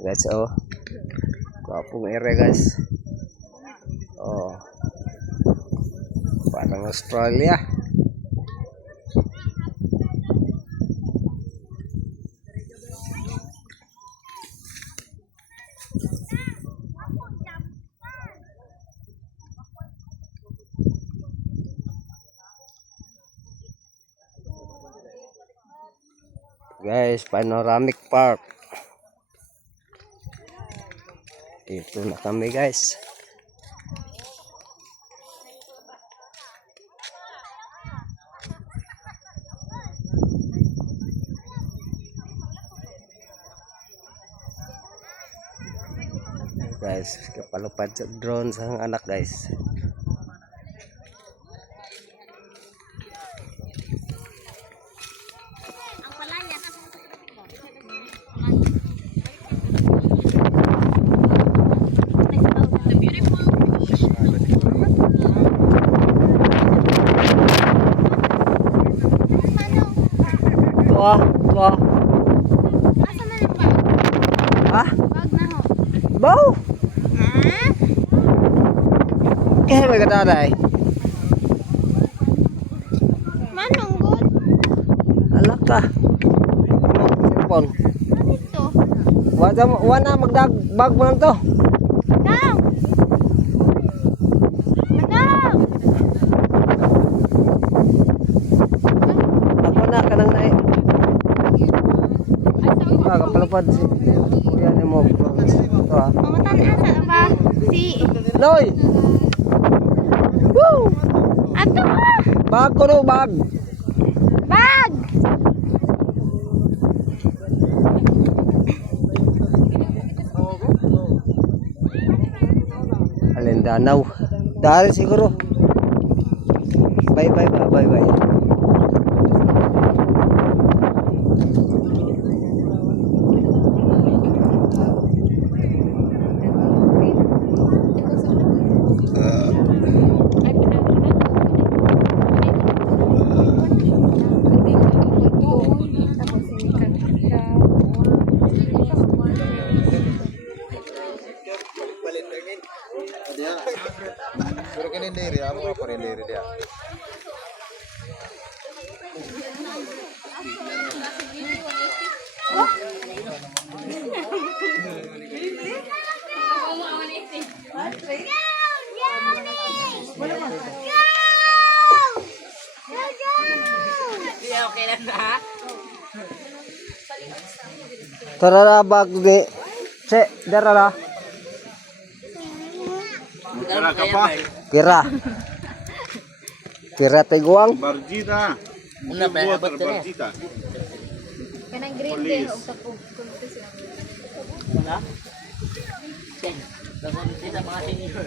Guys, oh. Gwapong area, guys. Oh. Parang Australia. Guys, panoramic park. Dito na kami, guys. Guys, kapalupad sa drone sa anak, guys. Tua. Asa na yung bag? Ha? Bag na ho. Bau. Ha? Kaya may kataday. Manong good? Alak ka. Cellphone. Ano ito? Wala magdag bag mo lang to. Daw! Daw! Ako na kanang nae. Kapalupad si Kuya ni mo. Ito ha. Mamatan asa ba? Si... Noy! Woo! Ato ba? Bag ko no, bag. Bag! Alindanaw. Dahil siguro. Bye. Pero kinindiri, amo ka kinindiri dia. Tara bag di. Cek, darara. Kira ka pa? Kira tiguang. Barjita. Una pa abot Barjita. Kanang green day o sa pug. Wala? Okay. Dapat kita mga senior.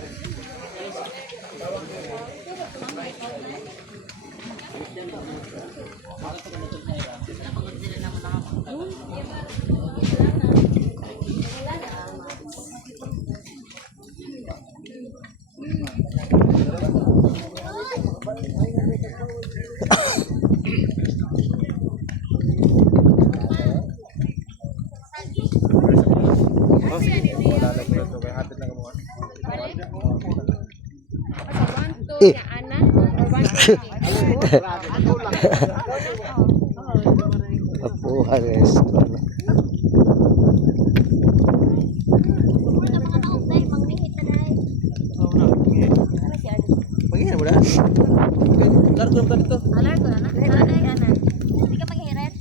Apuhan guys. Bagaimana mudah? Largo tadi tuh. Alar ko na. Hindi ka panghirit.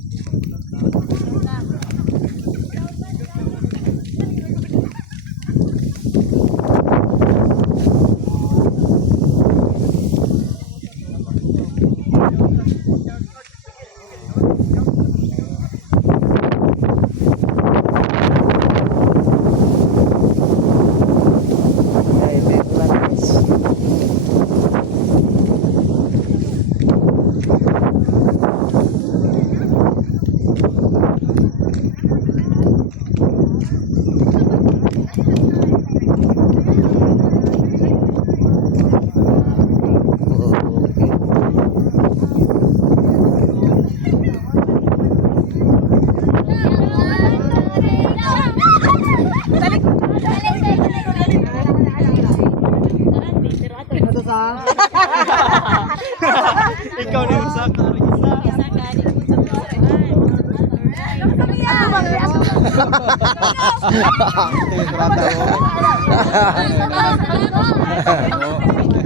Ikaw na yung saka. Isa ka, di ko sa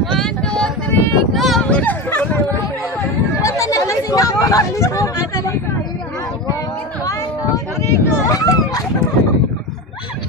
One, two, three, go!